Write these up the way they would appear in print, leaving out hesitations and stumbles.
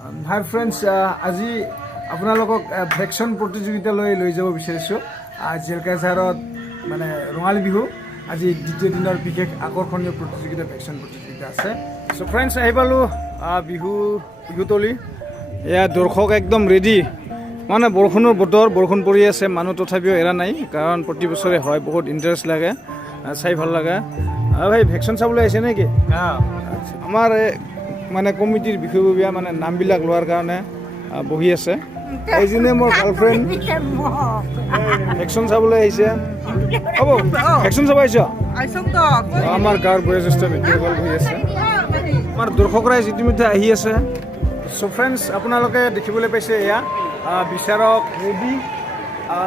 হাই friends, আজি আপোনালোকক ভেকশ্যন প্ৰতিযোগিতালৈ লৈ যাব বিচাৰিছোঁ। জেলকাঝাৰত মানে ৰঙালী বিহু আজি দ্বিতীয় দিনৰ বিশেষ আকৰ্ষণীয় প্ৰতিযোগিতা ভেকশ্যন প্ৰতিযোগিতা আছে। চ' ফ্ৰেণ্ডছ, আহি পালোঁ বিহুতলী। এয়া দৰ্শক একদম ৰেডি। মানে বৰষুণৰ বতৰ, বৰষুণ পৰি আছে, মানুহ তথাপিও এৰা নাই, কাৰণ প্ৰতি বছৰে হয়, বহুত ইণ্টাৰেষ্ট লাগে, চাই ভাল লাগে। ভাই ভেকশ্যন চাবলৈ আহিছে নেকি? আমাৰ মানে কমিটিৰ বিষয়ববীয়া মানে নামবিলাক লোৱাৰ কাৰণে বহি আছে। এইজনে মোৰ গাৰ্লফ্ৰেণ্ড, ভেকশ্যন চাবলৈ আহিছে। হ'ব, ভেকশ্যন চাব আহিছ? আমাৰ গাঁৱৰ বয়োজ্যেষ্ঠ ব্যক্তিসকল বহি আছে, আমাৰ দৰ্শকৰাই ইতিমধ্যে আহি আছে। চ' ফ্ৰেণ্ডছ, আপোনালোকে দেখিবলৈ পাইছে এয়া বিচাৰক ৰেডি।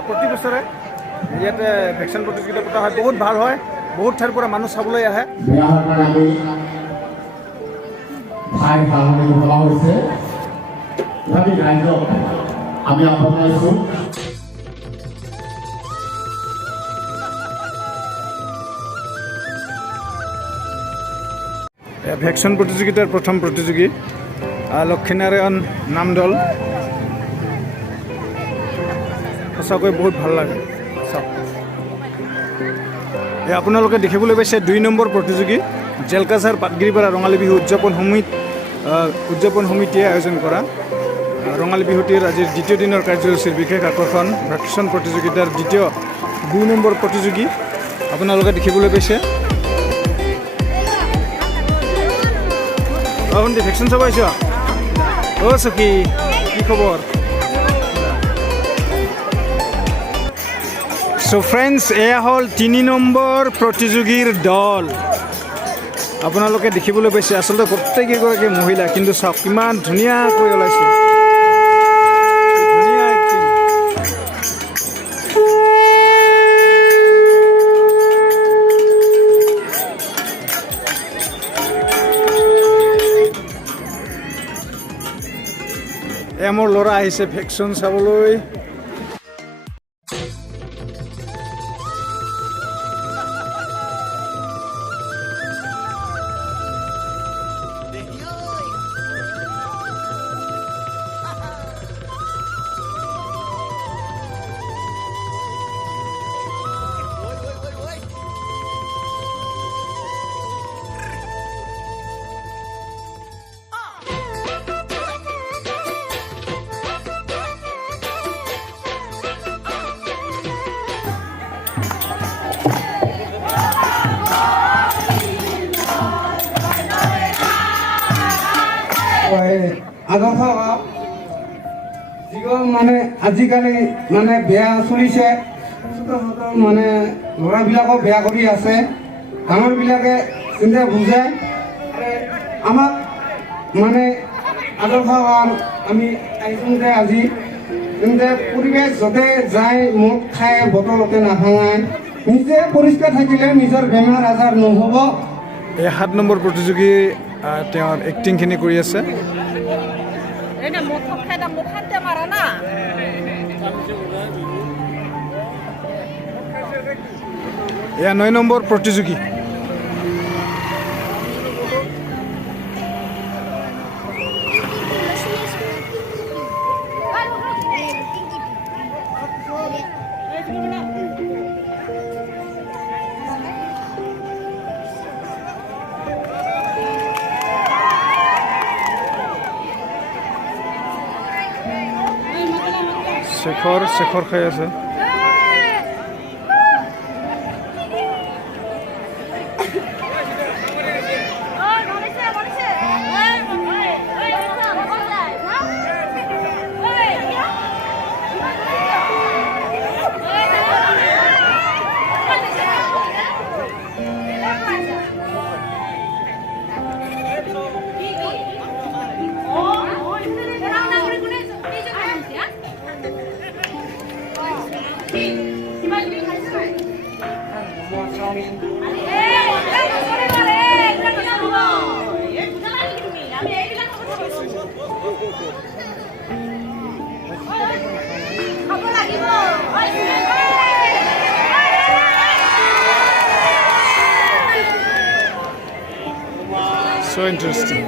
প্ৰতি বছৰে ইয়াতে ভেকশ্যন প্ৰতিযোগিতা পতা হয়, বহুত ভাল হয়, বহুত ঠাইৰ পৰা মানুহ চাবলৈ আহে। ভেকশ্যন প্ৰতিযোগিতাৰ প্ৰথম প্ৰতিযোগী লক্ষীনাৰায়ণ নামদল। সঁচাকৈ বহুত ভাল লাগে। চাওক, আপোনালোকে দেখিবলৈ পাইছে 2 নম্বৰ প্ৰতিযোগী জেলকাঝাৰ পাটগিৰিপাৰা ৰঙালী বিহু উদযাপন সমিতিয়ে আয়োজন কৰা ৰঙালী বিহুটিৰ আজিৰ দ্বিতীয় দিনৰ কাৰ্যসূচীৰ বিশেষ আকৰ্ষণ ভেকশ্যন প্ৰতিযোগিতাৰ 2 নম্বৰ প্ৰতিযোগী আপোনালোকে দেখিবলৈ পাইছে। ভণ্টি, ভেকশ্যন চাব আহিছ? অ' সখী, কি খবৰ? চ' ফ্ৰেণ্ডছ, এয়া হ'ল 3 নম্বৰ প্ৰতিযোগীৰ দল। আপোনালোকে দেখিবলৈ পাইছে, আচলতে প্ৰত্যেকগৰাকী মহিলা, কিন্তু চাওক কিমান ধুনীয়াকৈ ওলাইছে। মোৰ ল'ৰা আহিছে ভেকশ্যন চাবলৈ। আদৰ্শ যিবোৰ মানে আজিকালি মানে বেয়া চলিছে, মানে ল'ৰাবিলাকো বেয়া কৰি আছে, ডাঙৰবিলাকে চিন্তা বুজায় আমাক মানে আদৰ্শ আমি আহিছোঁ যে আজি তেন্তে পৰিৱেশ য'তে যায় মদ খাই বটলতে নাভাঙায়, নিজে পৰিষ্কাৰ থাকিলে নিজৰ বেমাৰ আজাৰ নহ'ব। এই 7 নম্বৰ প্ৰতিযোগী তেওঁৰ এক্টিংখিনি কৰি আছে। এয়া 9 নম্বৰ প্ৰতিযোগী। শেখৰ খাই আছে। So interesting.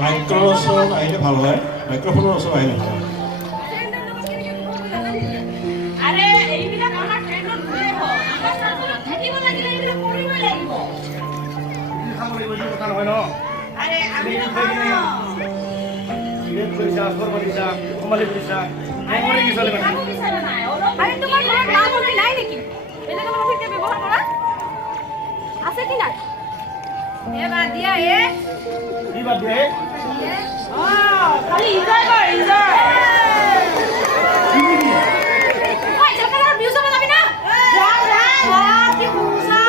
মাইক্ৰৰ ওচৰত আহিলে ভাল হয়, মাইক্ৰফোনৰ ওচৰত আহিলে ভাল হয়। আছে কি নাই এবাৰ দিয়া খালি ইনজয় কৰ ইনজয় ঐ জেলখানাৰ ভিউ চাব যাবি না যা কি পইচা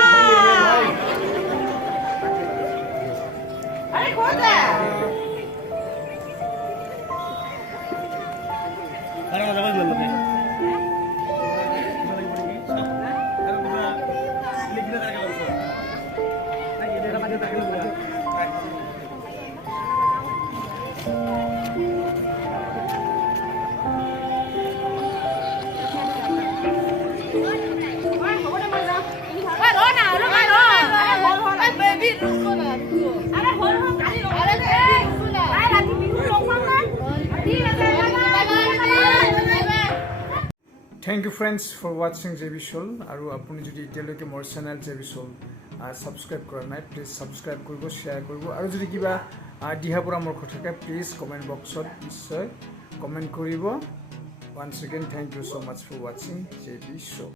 আরে ক'ত যা Thank you friends for watching JB Show আৰু আপুনি যদি এতিয়ালৈকে মোৰ চেনেল JB Show সাবস্ক্ৰাইব কৰা নাই প্লিজ সাবস্ক্ৰাইব কৰিব শ্বেয়াৰ কৰিব আৰু যদি কিবা দিহা পৰামৰ্শ থাকে প্লিজ কমেন্ট বক্সত নিশ্চয় কমেন্ট কৰিব once again thank you so much for watching JB Show